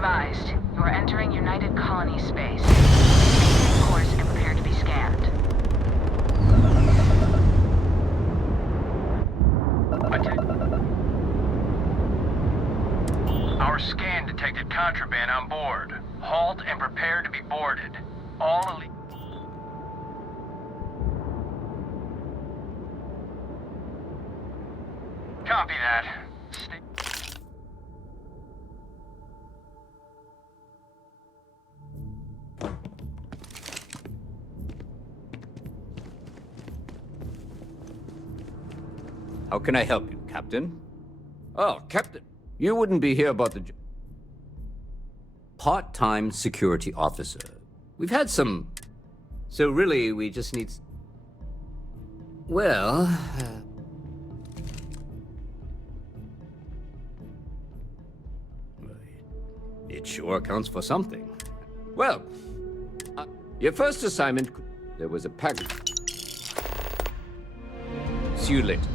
advised, you are entering United Colony space. Maintain course and prepare to be scanned. Our scan detected contraband on board. Halt and prepare to be boarded. All elite... Copy that. How can I help you, Captain? Oh, Captain, you wouldn't be here about the... Part-time security officer. We've had some... So really, we just need... Well... It sure counts for something. Well, your first assignment... There was a package. See you later.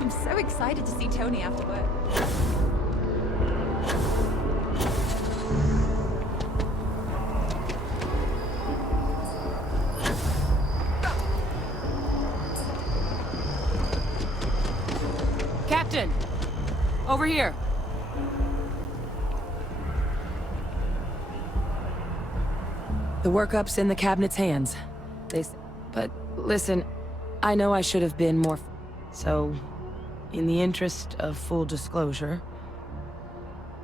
I'm so excited to see Tony after work. Captain! Over here. The workup's in the cabinet's hands. But listen, I know I should have been more... So, in the interest of full disclosure,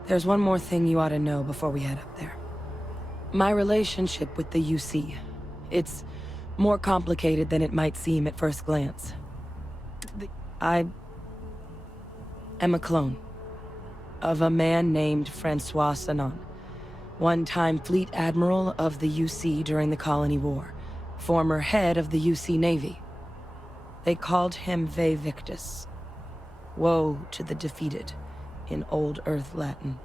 there's one more thing you ought to know before we head up there. My relationship with the UC. It's more complicated than it might seem at first glance. I am a clone of a man named Francois Sanon, one-time fleet admiral of the UC during the Colony War, former head of the UC Navy. They called him Ve Victus. Woe to the defeated, in Old Earth Latin.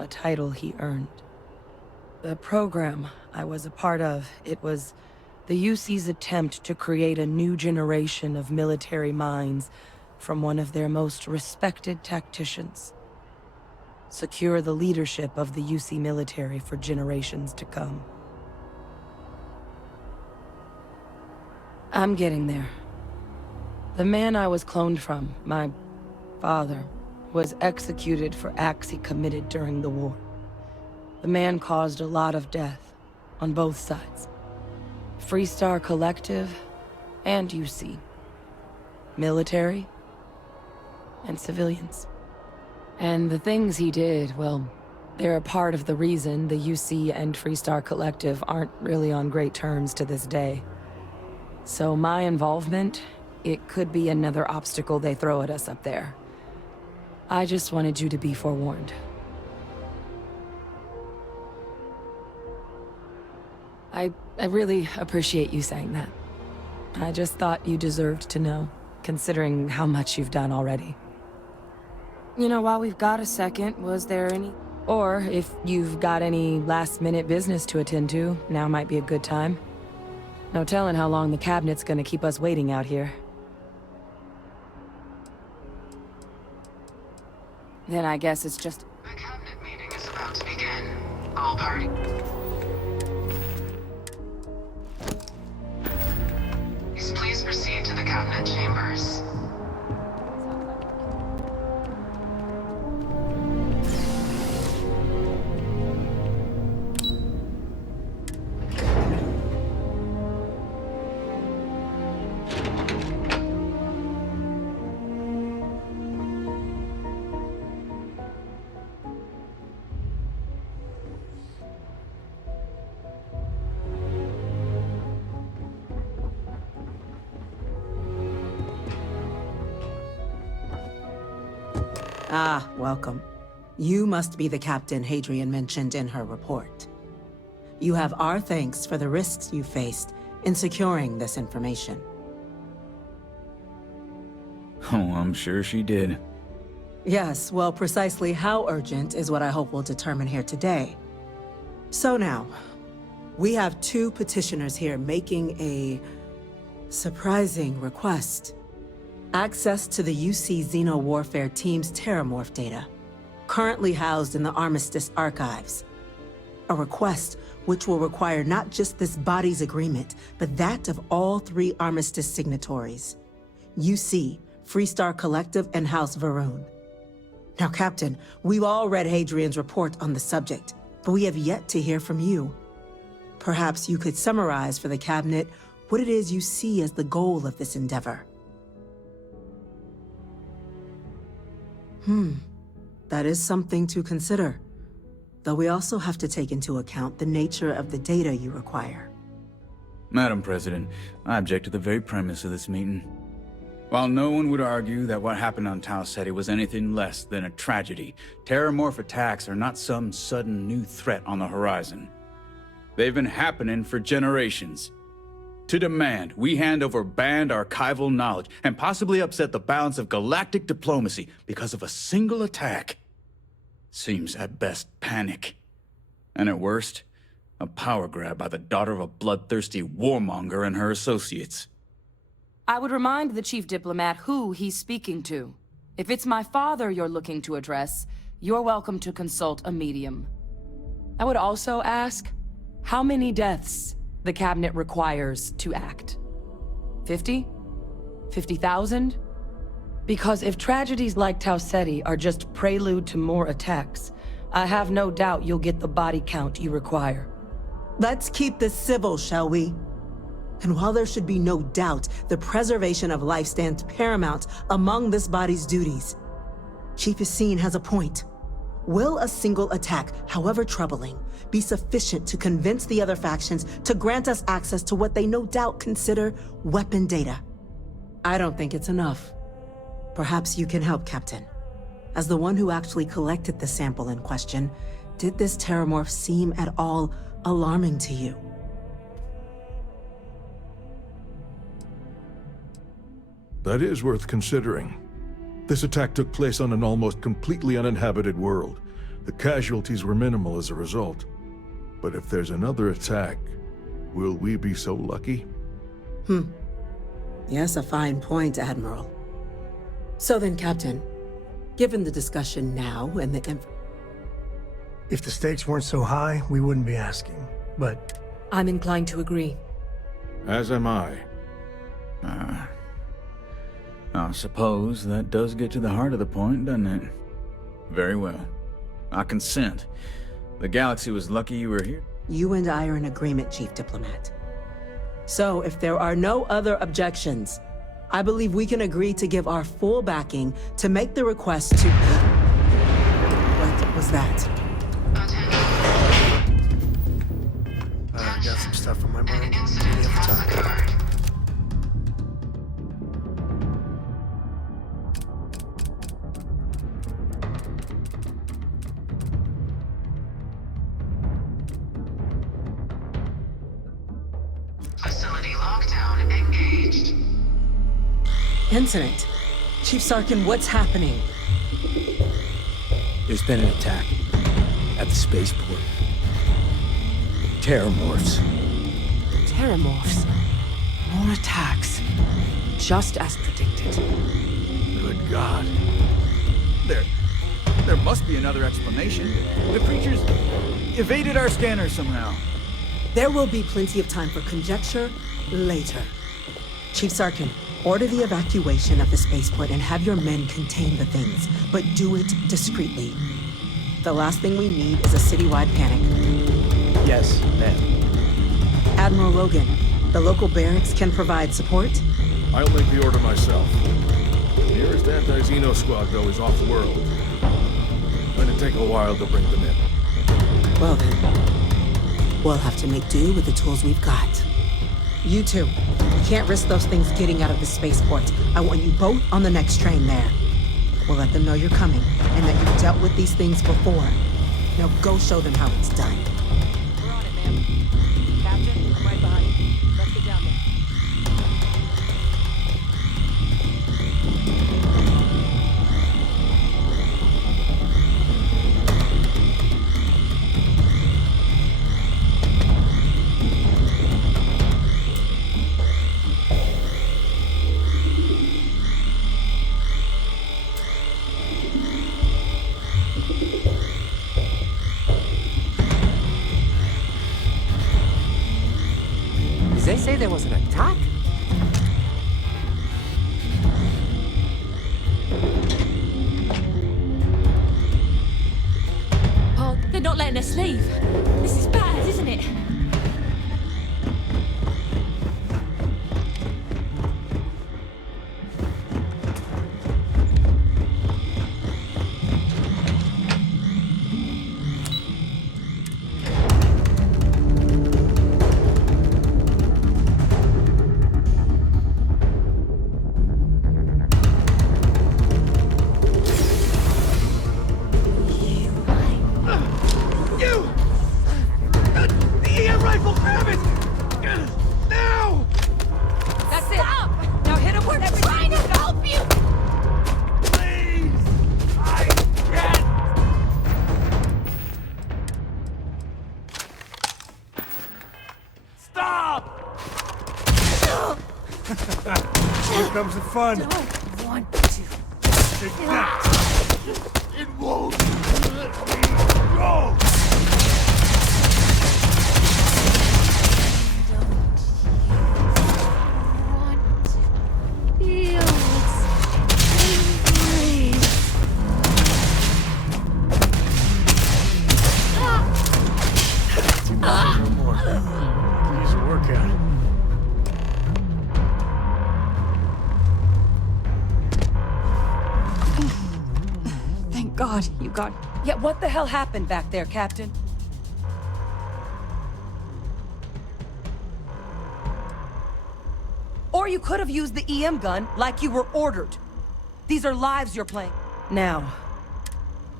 a title he earned. The program I was a part of, it was the UC's attempt to create a new generation of military minds from one of their most respected tacticians. Secure the leadership of the UC military for generations to come. I'm getting there. The man I was cloned from, my father, was executed for acts he committed during the war. The man caused a lot of death, on both sides. Freestar Collective and UC. Military and civilians. And the things he did, well, they're a part of the reason the UC and Freestar Collective aren't really on great terms to this day. So my involvement, it could be another obstacle they throw at us up there. I just wanted you to be forewarned. I really appreciate you saying that. I just thought you deserved to know, considering how much you've done already. You know, while we've got a second, was there any... Or, if you've got any last-minute business to attend to, now might be a good time. No telling how long the cabinet's gonna keep us waiting out here. Then I guess it's just... The cabinet meeting is about to begin. All parties... Please proceed to the cabinet chambers. Ah, welcome. You must be the captain Hadrian mentioned in her report. You have our thanks for the risks you faced in securing this information. Oh, I'm sure she did. Yes, well, precisely how urgent is what I hope we'll determine here today. So now, we have two petitioners here making a surprising request. Access to the UC Xeno Warfare Team's Terramorph data, currently housed in the Armistice archives. A request which will require not just this body's agreement, but that of all three Armistice signatories. UC, Freestar Collective, and House Varun. Now, Captain, we've all read Hadrian's report on the subject, but we have yet to hear from you. Perhaps you could summarize for the Cabinet what it is you see as the goal of this endeavor. That is something to consider. Though we also have to take into account the nature of the data you require. Madam President, I object to the very premise of this meeting. While no one would argue that what happened on Tau Ceti was anything less than a tragedy, Terramorph attacks are not some sudden new threat on the horizon. They've been happening for generations. To demand we hand over banned archival knowledge and possibly upset the balance of galactic diplomacy because of a single attack seems at best panic. And at worst, a power grab by the daughter of a bloodthirsty warmonger and her associates. I would remind the chief diplomat who he's speaking to. If it's my father you're looking to address, you're welcome to consult a medium. I would also ask, how many deaths the Cabinet requires to act? 50? 50,000? Because if tragedies like Tau Ceti are just prelude to more attacks, I have no doubt you'll get the body count you require. Let's keep this civil, shall we? And while there should be no doubt the preservation of life stands paramount among this body's duties, Chief Yassine has a point. Will a single attack, however troubling, be sufficient to convince the other factions to grant us access to what they no doubt consider weapon data? I don't think it's enough. Perhaps you can help, Captain. As the one who actually collected the sample in question, did this Terramorph seem at all alarming to you? That is worth considering. This attack took place on an almost completely uninhabited world. The casualties were minimal as a result. But if there's another attack, will we be so lucky? Yes, a fine point, Admiral. So then, Captain, given the discussion now and the If the stakes weren't so high, we wouldn't be asking. But I'm inclined to agree. As am I. I suppose that does get to the heart of the point, doesn't it? Very well. I consent. The galaxy was lucky you were here. You and I are in agreement, Chief Diplomat. So, if there are no other objections, I believe we can agree to give our full backing to make the request to... What was that? I got some stuff on my mind. We have time. Facility lockdown engaged. Incident. Chief Sarkin, what's happening? There's been an attack at the spaceport. Terramorphs. Terramorphs. More attacks. Just as predicted. Good God. There must be another explanation. The creatures evaded our scanners somehow. There will be plenty of time for conjecture later. Chief Sarkin, order the evacuation of the spaceport and have your men contain the things, but do it discreetly. The last thing we need is a citywide panic. Yes, ma'am. Admiral Logan, the local barracks can provide support? I'll make the order myself. The nearest anti-Xeno squad, though, is off-world. Going to take a while to bring them in. Well then, we'll have to make do with the tools we've got. You two, you can't risk those things getting out of the spaceport. I want you both on the next train there. We'll let them know you're coming, and that you've dealt with these things before. Now go show them how it's done. We're on it, ma'am. Captain, I'm right behind you. Let's get down there. Did they say there was an attack? Paul, they're not letting us leave. This is bad, isn't it? That's it. Now hit him where they're trying to help you. Here comes the fun. Don't want to. Take that. It won't let me go. Feel its embrace. No more. Could use a workout. Thank God you got... Yeah, what the hell happened back there, Captain? Or you could have used the EM gun like you were ordered. These are lives you're playing. Now,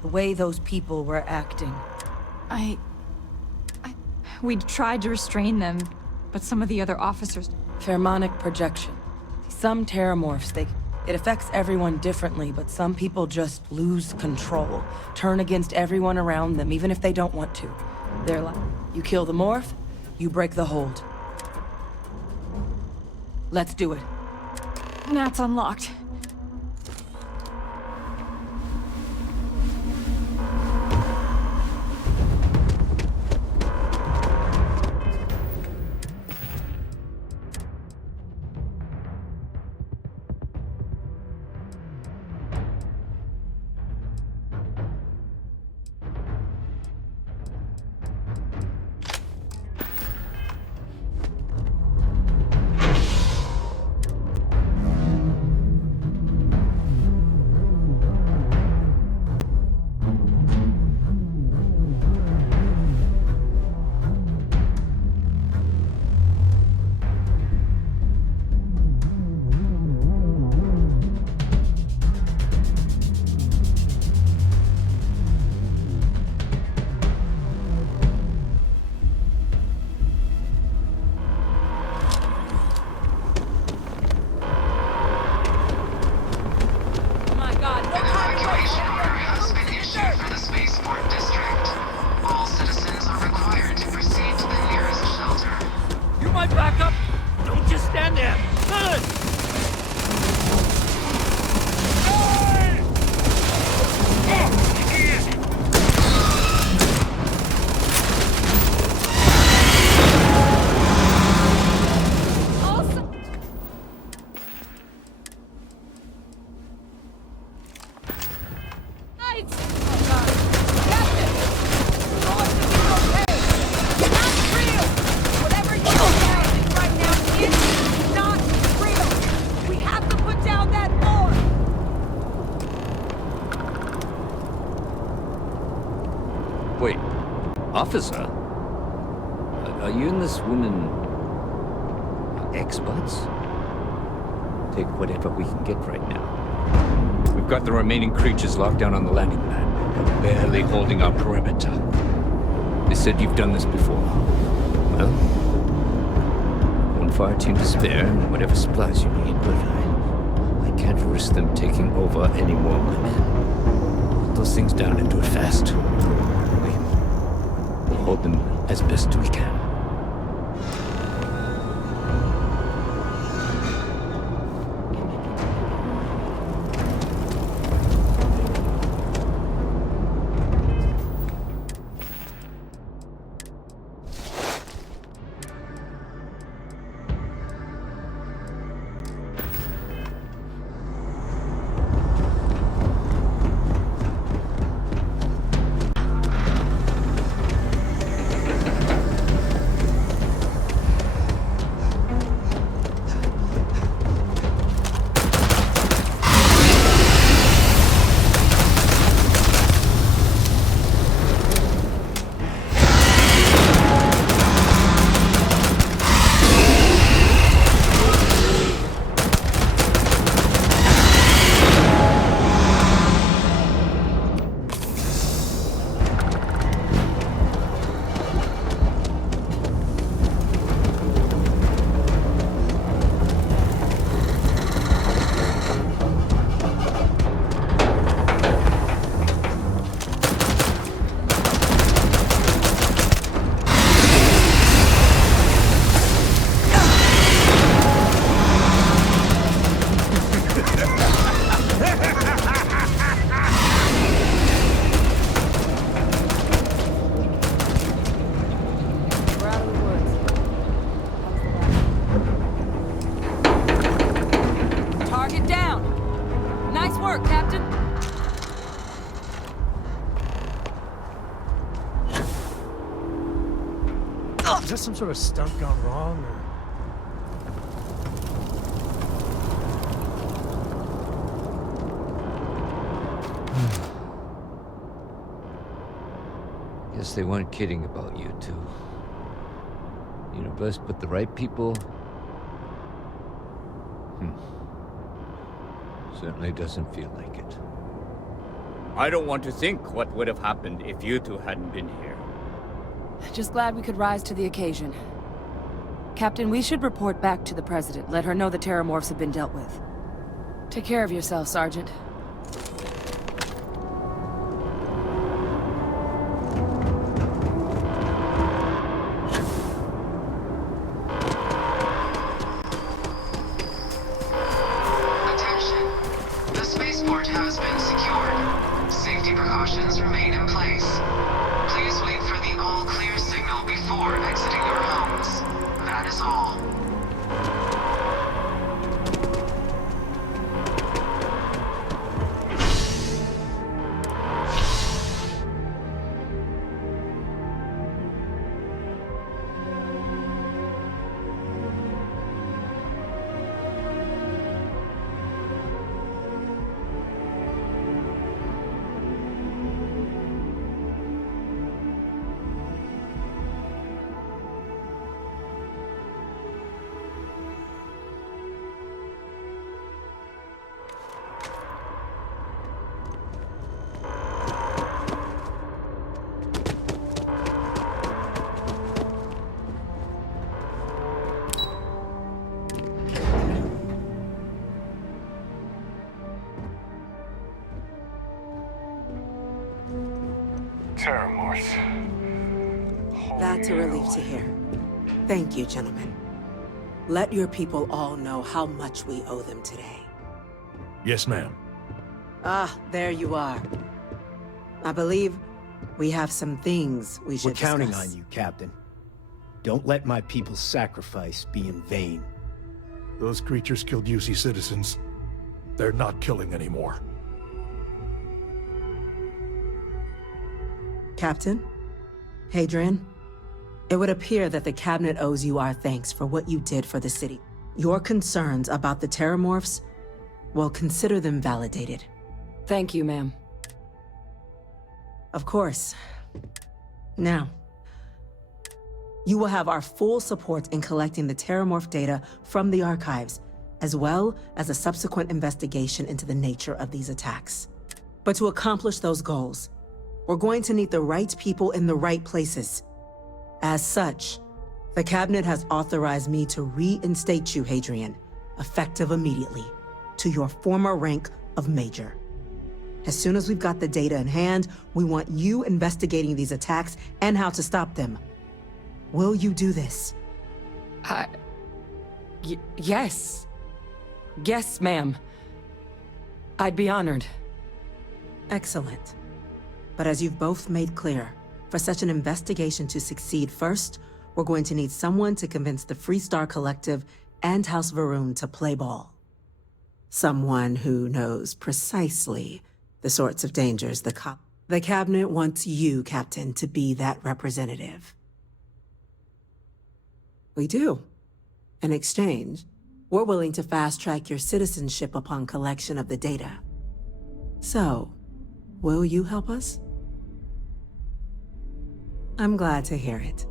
the way those people were acting. We tried to restrain them, but some of the other officers... Pheromonic projection. Some terramorphs, It affects everyone differently, but some people just lose control. Turn against everyone around them, even if they don't want to. They're like, you kill the morph, you break the hold. Let's do it. That's unlocked. Evacuation order has been issued for the spaceport district. All citizens are required to proceed to the nearest shelter. You might back up! Don't just stand there! Good! Wait, officer? Are you and this woman experts? Take whatever we can get right now. We've got the remaining creatures locked down on the landing pad. We're barely holding our perimeter. They said you've done this before. Well, one fire team to spare and whatever supplies you need, but I can't risk them taking over any more women. Put those things down and do it fast. We'll hold them as best we can. Is that some sort of stunt gone wrong, or...? Guess they weren't kidding about you two. Universe put the right people. Certainly doesn't feel like it. I don't want to think what would have happened if you two hadn't been here. Just glad we could rise to the occasion. Captain, we should report back to the President. Let her know the Terramorphs have been dealt with. Take care of yourself, Sergeant. Attention. The spaceport has been secured. Safety precautions remain in place. Please wait for the all-clear signal before exiting your homes. That is all. Terramorphs. That's a relief to hear. Thank you, gentlemen. Let your people all know how much we owe them today. Yes, ma'am. Ah, there you are. I believe we have some things we should We're counting discuss. on you, Captain. Don't let my people's sacrifice be in vain. Those creatures killed UC citizens. They're not killing anymore. Captain? Hadrian? It would appear that the Cabinet owes you our thanks for what you did for the city. Your concerns about the Terramorphs, well, consider them validated. Thank you, ma'am. Of course. Now, you will have our full support in collecting the Terramorph data from the archives, as well as a subsequent investigation into the nature of these attacks. But to accomplish those goals, we're going to need the right people in the right places. As such, the Cabinet has authorized me to reinstate you, Hadrian, effective immediately, to your former rank of Major. As soon as we've got the data in hand, we want you investigating these attacks and how to stop them. Will you do this? Yes. Yes, ma'am. I'd be honored. Excellent. But as you've both made clear, for such an investigation to succeed first, we're going to need someone to convince the Freestar Collective and House Varun to play ball. Someone who knows precisely the sorts of dangers the Cabinet wants you, Captain, to be that representative. We do. In exchange, we're willing to fast-track your citizenship upon collection of the data. So, will you help us? I'm glad to hear it.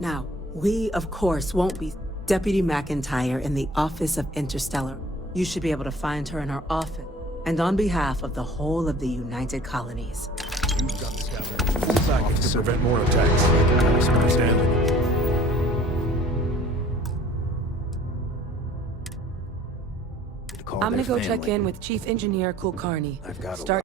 Now, we, of course, won't be Deputy McIntyre in the Office of Interstellar. You should be able to find her in her office. And on behalf of the whole of the United Colonies. You've got the scout to prevent more attacks. Stanley. I'm gonna go check in with Chief Engineer Kulkarni. I've got Start